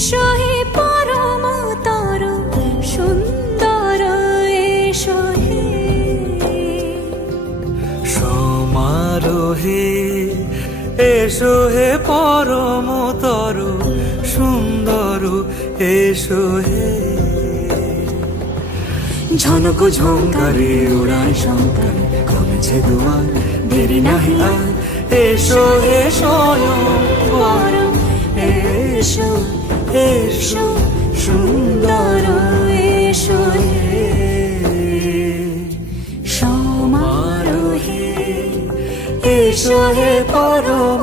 এসো হে পরমতর সুন্দর এসো হে সমারোহে এসো হে পরমতর সুন্দর এসো হে ঝনক ঝঙ্কারে উড়ায় শঙ্কর কমেছে দুয়ার দেরি নাহি আর এসো হে স্বয়ং পরম এসো এসো সুন্দর এসো হে সমারোহে এসো হে পরম